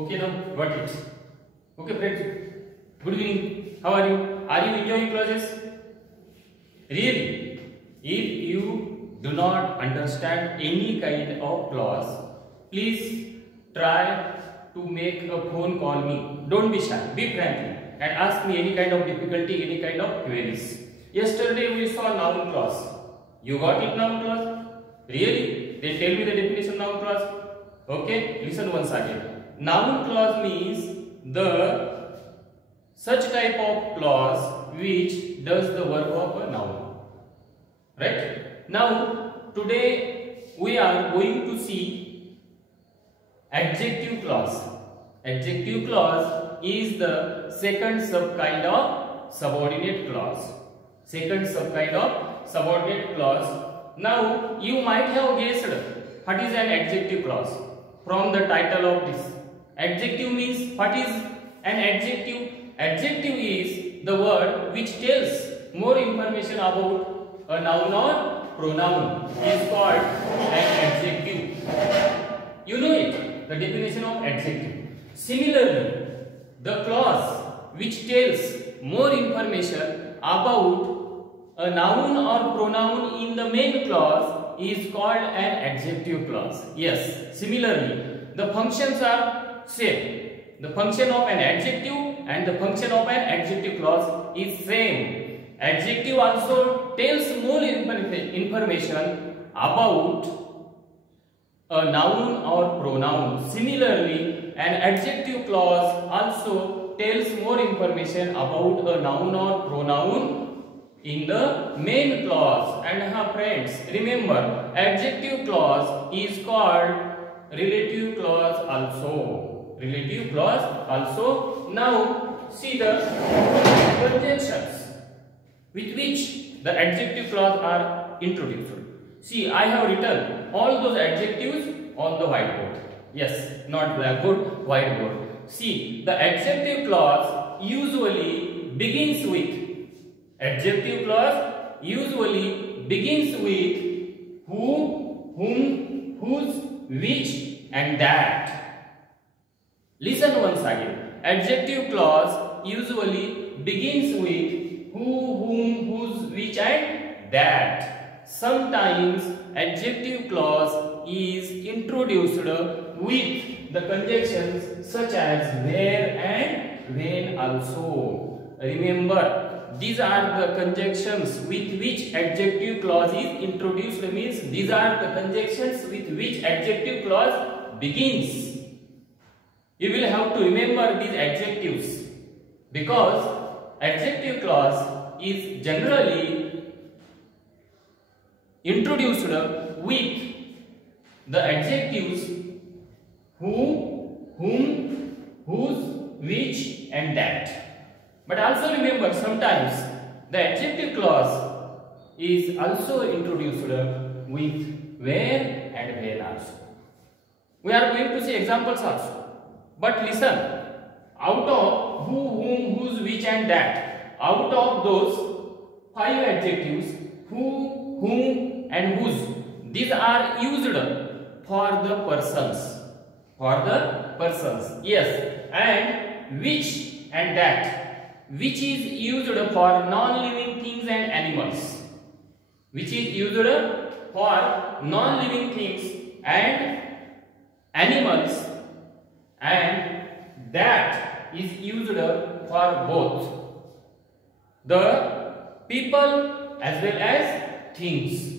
Okay, now got it. Okay, friends. Good evening. How are you? Are you enjoying classes? Really? If you do not understand any kind of class, please try to make a phone call me. Don't be shy. Be frank and ask me any kind of difficulty, any kind of queries. Yesterday we saw noun clause. You got it, noun clause? Really? Then tell me the definition of noun clause. Okay, listen once again. Noun clause means the such type of clause which does the work of a noun. Right? Now, today we are going to see adjective clause. Adjective clause is the second subkind of subordinate clause. Second subkind of subordinate clause. Now, you might have guessed what is an adjective clause from the title of this. Adjective means what is an adjective? Adjective is the word which tells more information about a noun or pronoun. Is called an adjective. You know it, the definition of adjective. Similarly, the clause which tells more information about a noun or pronoun in the main clause is called an adjective clause. Yes, similarly, the functions are same. The function of an adjective and the function of an adjective clause is same. Adjective also tells more information about a noun or pronoun. Similarly, an adjective clause also tells more information about a noun or pronoun in the main clause. And friends, remember, adjective clause is called relative clause also. Relative clause also. Now, see the conjunctions with which the adjective clause are introduced. See, I have written all those adjectives on the whiteboard. Yes, not blackboard, whiteboard. See, the adjective clause usually begins with who, whom, whose, which and that. Listen once again. Adjective clause usually begins with who, whom, whose, which and that. Sometimes adjective clause is introduced with the conjunctions such as where and when also. Remember, these are the conjunctions with which adjective clause is introduced. Means these are the conjunctions with which adjective clause begins. You will have to remember these adjectives because adjective clause is generally introduced with the adjectives who, whom, whose, which and that. But also remember, sometimes the adjective clause is also introduced with where and when also. We are going to see examples also. But listen, out of who, whom, whose, which and that, out of those 5 adjectives, who, whom and whose, these are used for the persons. For the persons, yes. And which and that, which is used for non-living things and animals. Which is used for non-living things and animals. And that is used for both the people as well as things.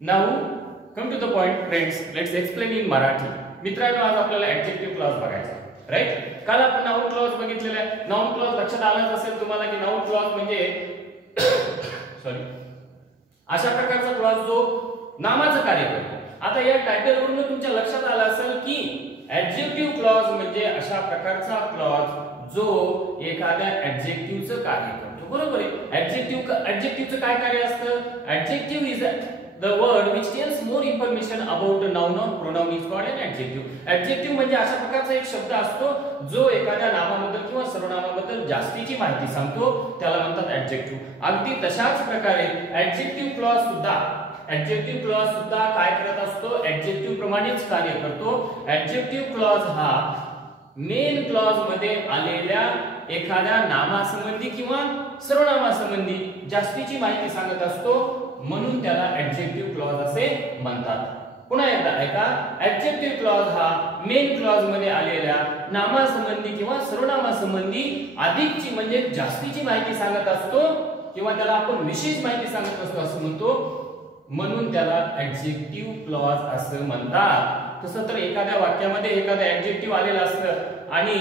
Now come to the point, friends. Let's explain in Marathi. मित्रांनो, आज आपल्याला adjective clause बघायचा, राईट? काल आपण noun clause बघितलेला आहे. Noun clause लक्षात आलाच असेल तुम्हाला की नाउन क्लॉज म्हणजे सॉरी अशा प्रकारचा क्लॉज जो नामाचं कार्य करतो. आता या टायटल वरून तुमच्या लक्षात आलं असेल की ऍडजेक्टिव्ह क्लॉज म्हणजे अशा प्रकारचा क्लॉज जो एखाद्या ऍडजेक्टिव्हचं कार्य करतो. बरोबर आहे? ऍडजेक्टिव्हचं काय कार्य असतं? Adjective is the word which tells more information about a noun or pronoun is called an adjective. Adjective म्हणजे अशा प्रकारचा एक शब्द असतो जो एखाद्या नामाबद्दल किंवा सर्वनामाबद्दल जास्तीची माहिती सांगतो, त्याला म्हणतात adjective. अगदी तशाच प्रकारे adjective clause सुद्धा काय करत असतो? adjective प्रमाणेच कार्य करतो. adjective clause हा मेन क्लॉज मध्ये आलेल्या एखाद्या नामासंबंधी किंवा सर्वनामासंबंधी जास्तीची माहिती सांगत असतो, म्हणून त्याला ऍडजेक्टिव्ह क्लॉज असे म्हणतात. पुन्हा एकदा ऐका, ऍडजेक्टिव्ह क्लॉज हा मेन क्लॉज मध्ये आलेल्या नामासंबंधी किंवा सर्वनामासंबंधी अधिकची म्हणजे जास्तीची माहिती सांगत असतो किंवा त्याला आपण विशेष माहिती सांगत असतो असं म्हणतो, म्हणून त्याला ऍडजेक्टिव्ह क्लॉज असं म्हणतात. तसं तर एखाद्या वाक्यामध्ये एखादं ऍडजेक्टिव्ह आलेलं असतं आणि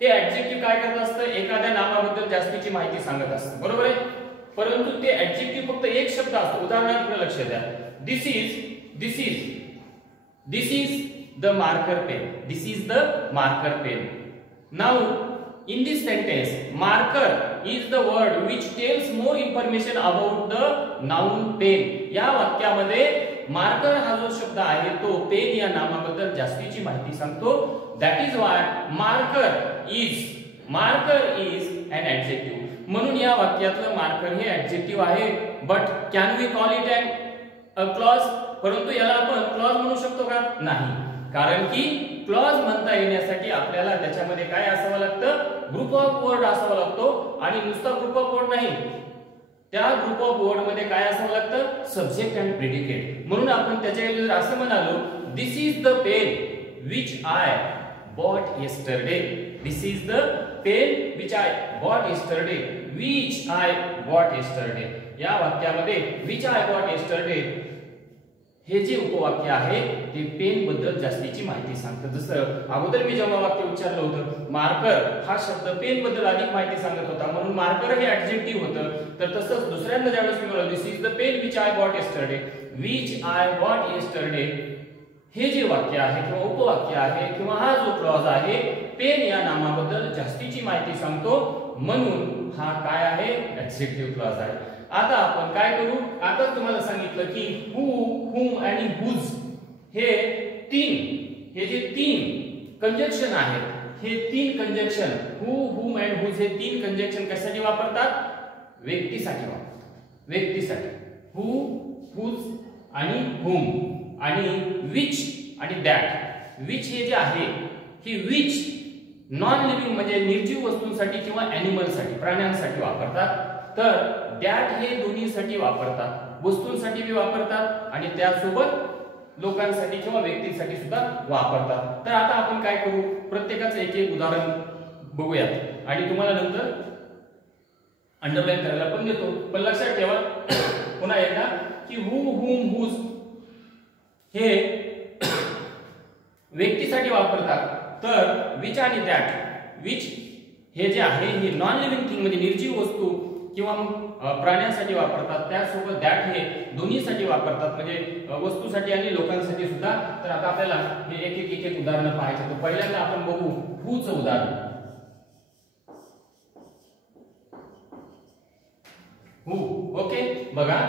ते ऍडजेक्टिव्ह काय करत असतं, एखाद्या नामाबद्दल जास्तीची माहिती सांगत असतं, बरोबर आहे. परंतु ते ऍडजेक्टिव्ह फक्त एक शब्द असतो. उदाहरणार्थ लक्ष द्या, this is the marker pen. This is the marker pen. Now in this sentence, marker is the word which tells more information about the noun pen. या वाक्यामध्ये मार्कर हा जो शब्द आहे तो पेन या नामाबद्दल जास्तीची माहिती सांगतो. That is why marker is an adjective. म्हणून या वाक्यातलं मार्कर हे ऍडजेक्टिव्ह आहे. But can we call it a clause? परंतु याला आपण क्लॉज म्हणू शकतो का? नाही, कारण की क्लॉज म्हणता येण्यासाठी आपल्याला त्याच्यामध्ये काय असावं लागतं, ग्रुप ऑफ वर्ड असावा लागतो. आणि नुसता ग्रुप ऑफ वर्ड नाही, त्या ग्रुप ऑफ वर्ड मध्ये काय असावं लागतं, सब्जेक्ट अँड प्रेडिकेट. म्हणून आपण त्याच्याऐवजी जर असं म्हणालो, this is the pen which I bought yesterday. This is the pen which I bought yesterday. Which I bought yesterday या वाक्यामध्ये विच आय बॉट येस्टरडे हे जे उपवाक्य आहे ते पेन बद्दल जास्तीची माहिती सांगतं. जसं अगोदर मी जेव्हा वाक्य उच्चारलं होतं, मार्कर हा शब्द पेन बद्दल अधिक माहिती सांगत होता, म्हणून मार्कर हे ऍडजेक्टिव्ह होतं. तर तसंच दुसऱ्यांदा ज्यावेळेस मी बोललो, this is the pen which I bought yesterday, which I bought yesterday हे जे वाक्य आहे किंवा उपवाक्य आहे किंवा हा जो क्लॉज आहे, पेन या नामाबद्दल जास्तीची माहिती सांगतो, म्हणून हा काय आहे, ऍडजेक्टिव्ह क्लॉज आहे. आता आपण काय करू, आता तुम्हाला सांगितलं की हु, हुम आणि हुज हे जे तीन कंजक्शन आहेत, हे तीन कंजक्शन हु, हुम अँड हुज हे तीन कंजक्शन कशासाठी वापरतात, व्यक्तीसाठी वापरतात. व्यक्तीसाठी हु, हुज आणि हुम आणि विच आणि दॅट. विच हे जे आहे ही विच नॉन लिव्हिंग म्हणजे निर्जीव वस्तूंसाठी किंवा ॲनिमलसाठी प्राण्यांसाठी वापरतात. तर दॅट हे दोन्हीसाठी वापरतात, वस्तूंसाठी बी वापरतात आणि त्यासोबत लोकांसाठी किंवा व्यक्तींसाठी सुद्धा वापरतात. तर आता आपण काय करू, प्रत्येकाचं एक एक उदाहरण बघूयात आणि तुम्हाला नंतर अंडरलाईन करायला पण देतो. पण लक्षात ठेवा पुन्हा एकदा की हु, हुम, हुज हे व्यक्तीसाठी वापरतात, तर विच आणि दॅट, विच हे जे आहे हे नॉन लिव्हिंग थिंग म्हणजे निर्जीव वस्तू किंवा प्राण्यांसाठी वापरतात, त्यासोबत दॅट हे दोन्हीसाठी वापरतात म्हणजे वस्तूसाठी आणि लोकांसाठी सुद्धा. तर आता आपल्याला हे एक एक उदाहरण पाहायचं. तर पहिल्यांदा आपण बघू हुचं उदाहरण. हु, ओके, बघा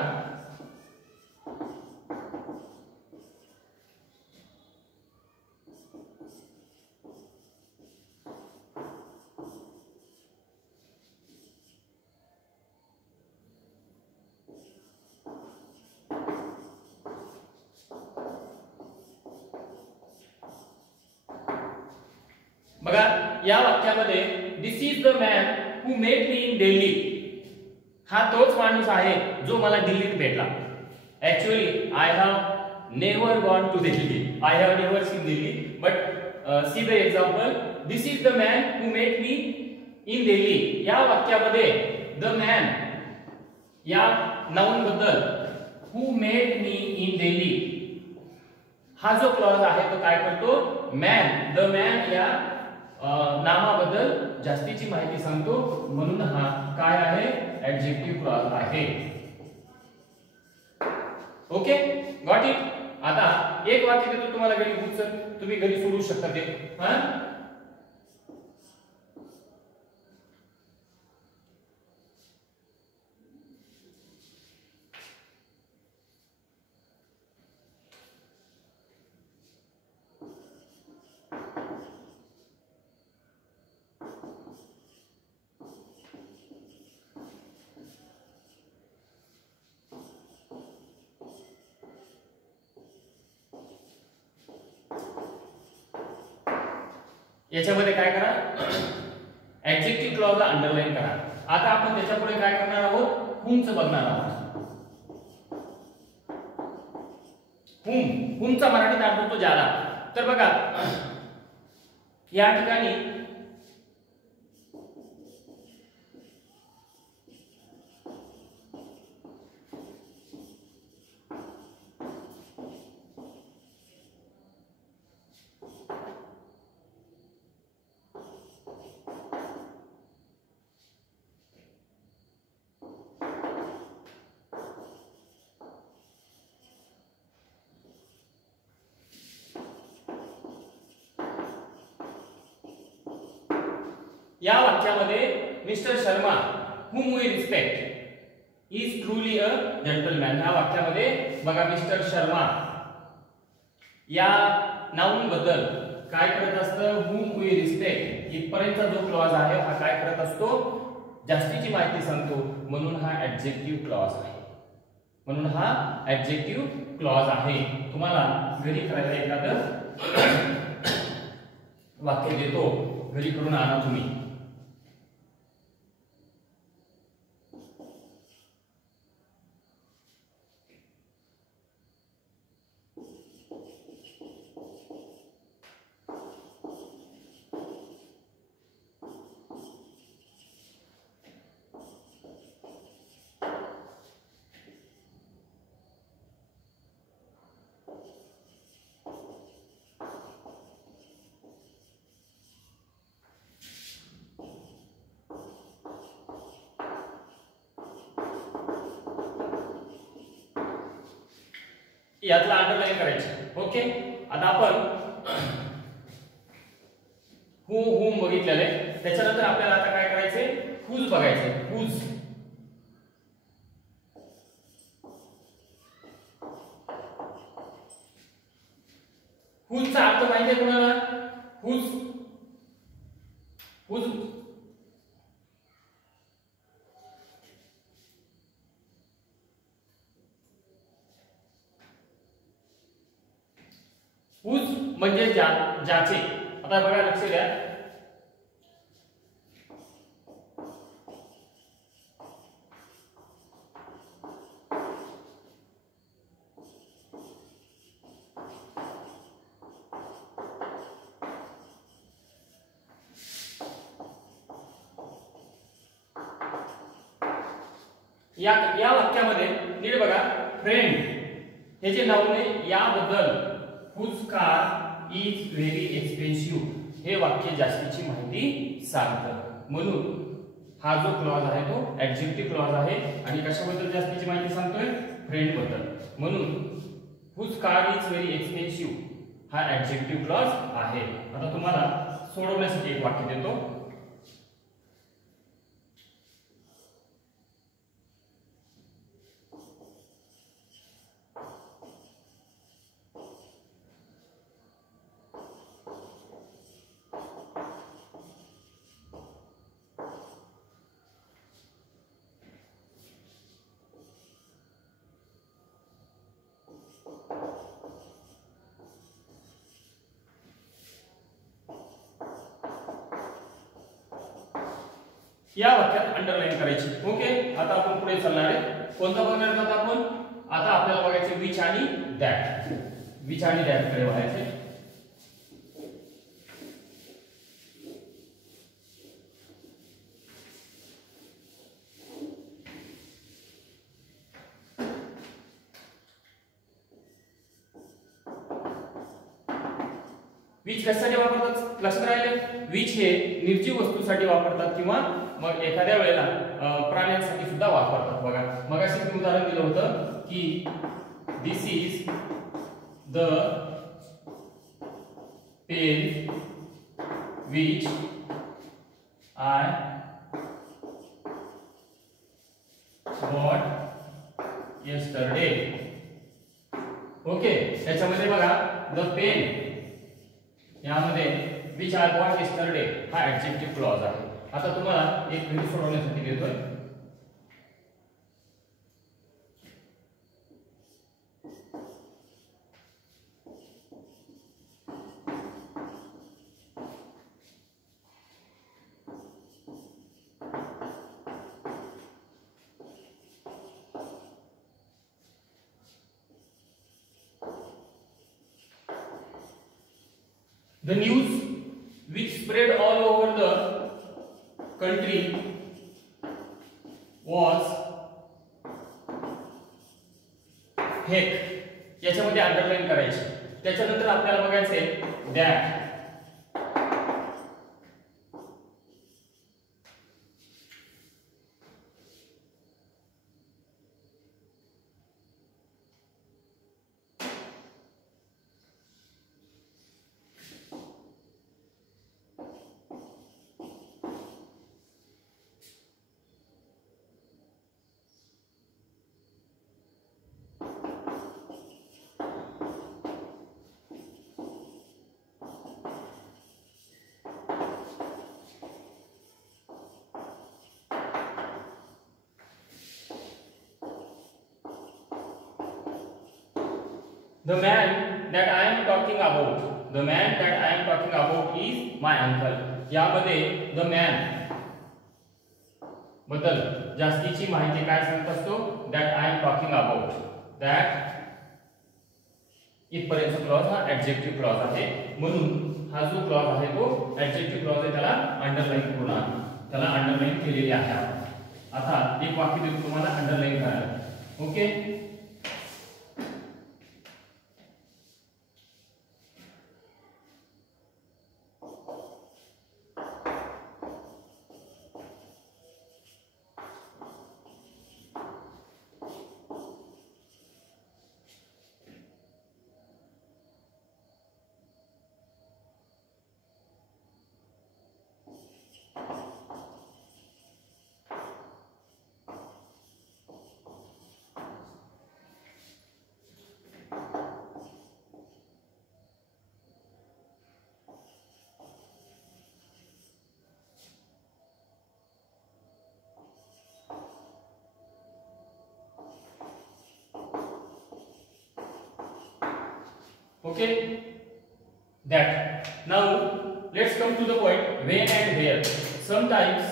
बघा या वाक्यामध्ये this is the man who met me in Delhi. हा तोच माणूस आहे जो मला दिल्लीत भेटला. Actually I have never gone to Delhi, I have never seen Delhi, but see the example, this is the man who met me in Delhi. या वाक्यामध्ये द मॅन या नाउन बद्दल who met me in Delhi हा जो क्लॉज आहे तो काय करतो, मॅन, द मॅन या नामाबद्दल जास्तीची माहिती सांगतो, म्हणून हा काय आहे, ऍडजेक्टिव्ह क्लॉज आहे. Okay, got it. आता एक वाक्य देतो तुम्हाला घरी, तुम्ही घरी सोडू शकता ते. याच्यामध्ये काय करा, ऍडजेक्टिव्ह क्लॉजला अंडरलाईन करा. आता आपण त्याच्या पुढे काय करणार आहोत, whomचं बघणार आहोत. whomचा मराठीत अर्थ होतो ज्याला. तर बघा या ठिकाणी या वाक्यामध्ये मिस्टर Sharma whom we respect is truly a gentleman. या वाक्यामध्ये बघा मिस्टर शर्मा या नाउन बद्दल काय करत असतं, whom we respect इथपर्यंतचा जो क्लॉज आहे हा काय करत असतो, जास्तीची माहिती सांगतो. म्हणून हा ऍडजेक्टिव्ह क्लॉज आहे. म्हणून हा ऍडजेक्टिव्ह क्लॉज आहे. तुम्हाला घरी करायला एखादं वाक्य देतो, घरी करून आणा तुम्ही. यातला अंडरलाईन करायचं. ओके, आता आपण whom बघितलेलं आहे. त्याच्यानंतर आपल्याला आता काय करायचंय, whose बघायचंय. whoseचा अर्थ माहिती आहे तुम्हाला, whose म्हणजे ज्याचे. आता बघा लक्ष द्या, या वाक्यामध्ये नीट बघा, फ्रेंड हे जे नाउन आहे याबद्दल whose car is very expensive हे वाक्य जास्तीची माहिती सांगतं. म्हणून हा जो क्लॉज आहे तो ऍडजेक्टिव्ह क्लॉज आहे आणि कशाबद्दल जास्तीची माहिती सांगतोय, फ्रेंड बद्दल. म्हणून whose car is very expensive हा ऍडजेक्टिव्ह क्लॉज आहे. आता तुम्हाला सोडवण्यासाठी एक वाक्य देतो. या वाक्यात अंडरलाईन करायची. ओके, आता आपण पुढे चालणार आहे. कोणता बघणार आहोत आपण, आता आपल्याला बघायचे विच आणि दॅट. विच आणि दॅट कडे बघायचे. विच कशासाठी वापरतात लक्षात राहिले, विच हे निर्जीव वस्तूसाठी वापरतात किंवा मग एखाद्या वेळेला प्राण्यांसाठी सुद्धा वापरतात. बघा मगाशी मी उदाहरण दिलं होतं की this is the pen which I bought yesterday. Okay, त्याच्यामध्ये बघा द पेन यामध्ये विच आय बॉट येस्टरडे हा ऍडजेक्टिव्ह क्लॉज आहे. आता तुम्हाला एक घरी सोडवण्यासाठी देतोय. The news which spread all over the country was fake. याच्यामध्ये अंडरलाइन करायची. त्याच्यानंतर आपल्याला बघायचं आहे that the man that I am talking about is my uncle. यामध्ये the man बद्दल जास्तीची माहिती काय सांगत असतो that I am talking about. that इथपर्यंत क्लॉज हा ऍडजेक्टिव्ह क्लॉज आहे, म्हणून हा जो क्लॉज आहे तो ऍडजेक्टिव्ह क्लॉज आहे, त्याला अंडरलाइन करून आहे, त्याला अंडरलाइन केलेली आहे. आता एक वाक्य देतो तुम्हाला अंडरलाइन करायला. Okay, okay, that. Now let's come to the point when and where. Sometimes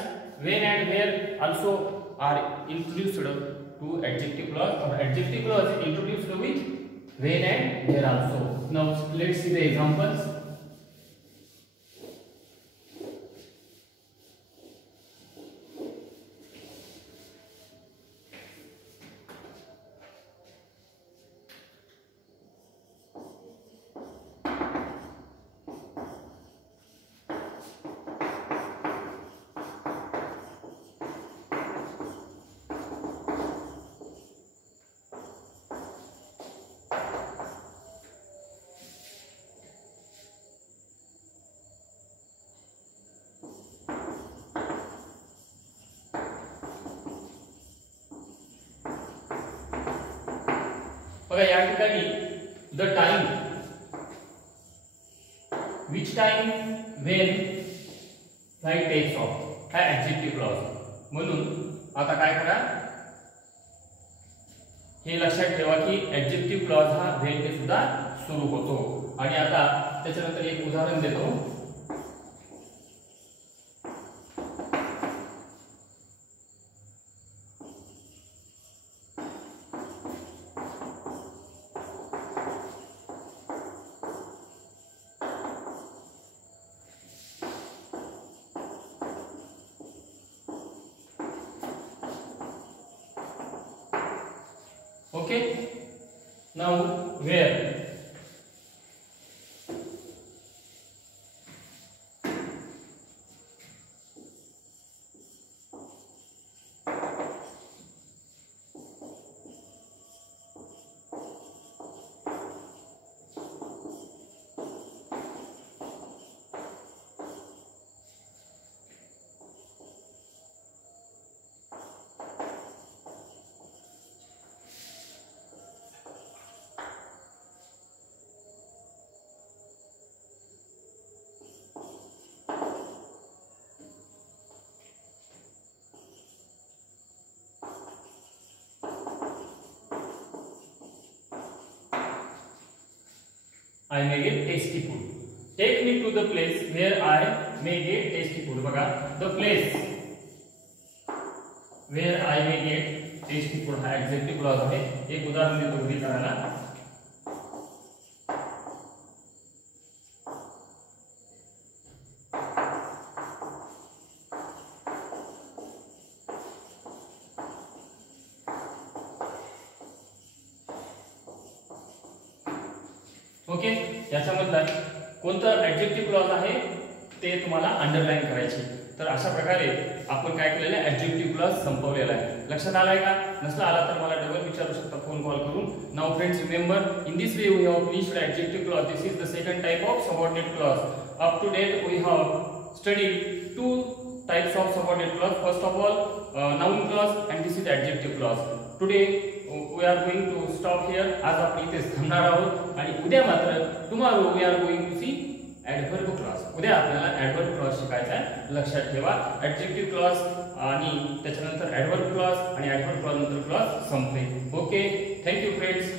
when and where also are introduced to adjective clause, or adjective clause is introduced with when and where also. Now let's see the examples. बघा या ठिकाणी the time, which time, when flight takes off हा adjective clause. म्हणून आता काय करा, हे लक्षात ठेवा की ऍडजेक्टिव्ह क्लॉज हा व्हेन ने सुद्धा सुरू होतो. आणि आता त्याच्यानंतर एक उदाहरण देतो. Okay, now where. I may get tasty food. Take me to the place where I may get tasty food. बघा, the place where I may get tasty food हा एक्झॅक्टिव्ह क्लॉज आहे. एक उदाहरण देतो घरी करायला. ओके, याच्यामधला कोणतं ऍडजेक्टिव्ह क्लॉज आहे ते तुम्हाला अंडरलाईन करायचे. तर अशा प्रकारे आपण काय केलेलं आहे, ऍडजेक्टिव्ह क्लॉज संपवलेला आहे. लक्षात आलाय का? नसला आला तर मला डबल विचारू शकता फोन कॉल करून. Now friends, remember, in this way we have finished adjective clause. This is the second type of subordinate clause. Up to date we have studied two types of subordinate clause. First of all, noun clause, and this is adjective clause. Today we are going to stop here. आज आपण इथे थांबणार आहोत आणि उद्या मात्र tomorrow we are going to see adverb clause. उद्या आपल्याला adverb clause शिकायचा आहे. लक्षात ठेवा, adjective clause आणि त्याच्यानंतर adverb clause आणि adverb clause नंतर clause संपते. Okay, thank you friends.